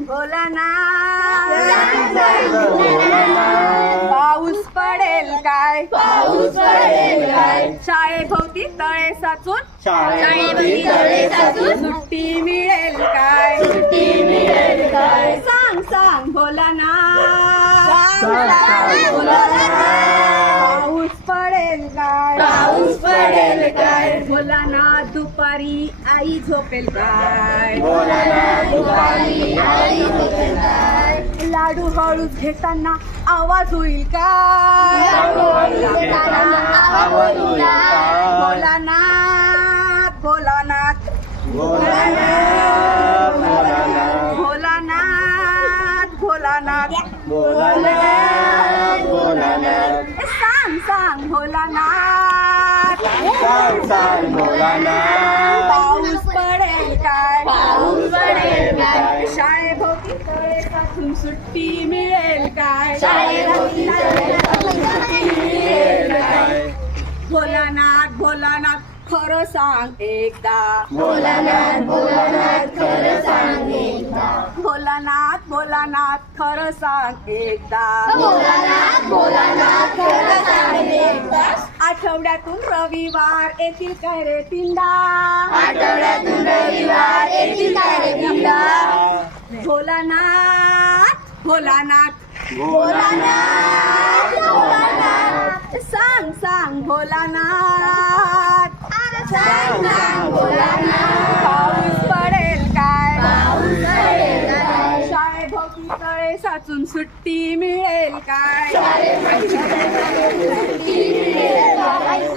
भोलानाथ पाऊस पडेल काय? पाऊस पडेल काय? शाळेभोवती तळे साचून? शाळेभोवती तळे साचून? सुट्टी मिळेल काय? सुट्टी मिळेल काय? सांग सांग सांग, भोलानाथ. पाऊस पडेल काय? पाऊस पडेल काय? तुपारी आई झोपेल काय लाडू हळू घेताना आवाज होईल काय भोलानाथ भोलानाथ. भोलानाथ भोलानाथ. भोलानाथ सांग सांग भोलानाथ. सांग सांग भोलानाथ. काय? शाळेभोवती साचून सुट्टी मिळेल काय? शाळेभोवती सुट्टी मिळेल काय? भोलानाथ भोलानाथ खरं सांग एकदा. भोलानाथ भोलानाथ खरं सांग एकदा. भोलानाथ भोलानाथ खरं सांग एकदा. भोलानाथ भोलानाथ खरं सांग एकदा. आठवड्यातून रविवार येतील काय रे पिंडा? आठवड्यातून रविवार येतील काय रे पिंडा? भोलानाथ भोलानाथ. भोलानाथ भोलानाथ. सांग सांग भोलानाथ. सांग सांग भोलानाथ. पाऊस पडेल काय? पाऊस पडेल काय? शाळेभोवती तळे साचून सुट्टी मिळेल काय?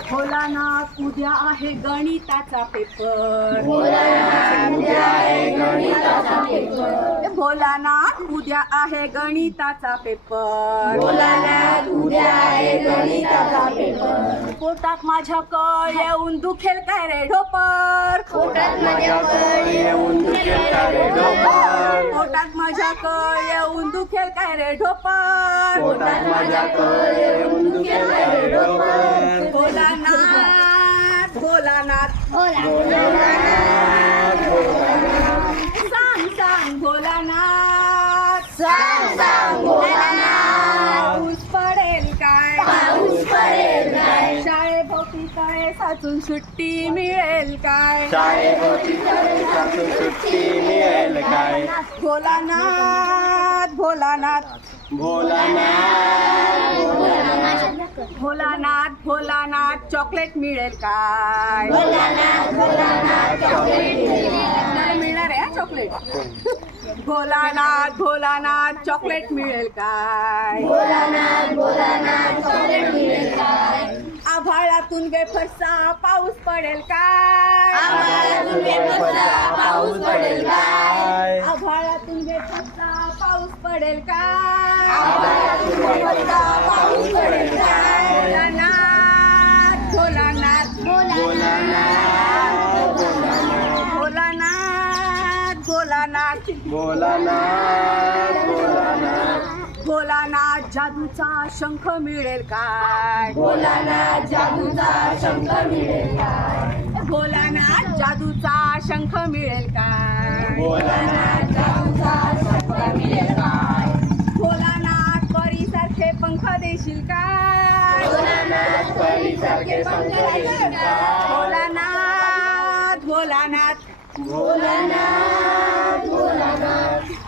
भोलानाथ उद्या आहे गणिताचा पेपर भोलानाथ उद्या आहे गणिताचा पेपर भोलानाथ उद्या आहे गणिताचा पेपर भोलानाथ उद्या आहे गणिताचा पेपर पोटात माझ्या कळ येऊन दुखेल काय रे ढोपर? पोटात माझ्या कळ येऊन दुखेल का रे ढोपर? पोटात माझ्या कळ येऊन दुखेल काय रे ढोपर? पोटात माझ्या कळ येऊन दुखेल का रे ढोपर? भोलानाथ. सांग सांग भोलानाथ. सांग सांग भोलानाथ. पाऊस पडेल काय? पाऊस पडेल काय? शाळेभोवती तळे साचून सुट्टी मिळेल काय? शाळेभोवती तळे साचून सुट्टी मिळेल काय? भोलानाथ भोलानाथ. भोलानाथ भोलानाथ भोलानाथ चॉकलेट मिळेल काय? मिळणार आहे चॉकलेट भोलानाथ भोलानाथ चॉकलेट मिळेल काय? आभाळातून गे फरसा पाऊस पडेल काय? पाऊस पडेल काय? भोलानाथ जादूचा शंख मिळेल काय? बोला जादूचा शंख मिळेल काय? बोला जादूचा शंख मिळेल काय? भोलानाथ जादूचा शंख मिळेल काय? पंख देशील काय? भोलानाथ नाच परीसारखे पंख देशील काय?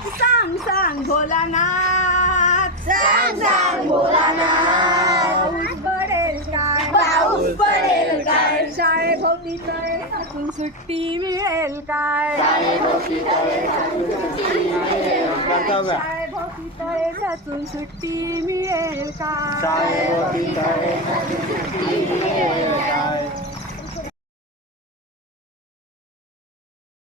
सांग सांग भोलानाथ सांग सांग भोलानाथ पाऊस पडेल काय पाऊस पडेल काय? शाळेभोवती तळे साचून सुट्टी मिळेल काय शाळेभोवती तळे साचून सुट्टी मिळेल काय?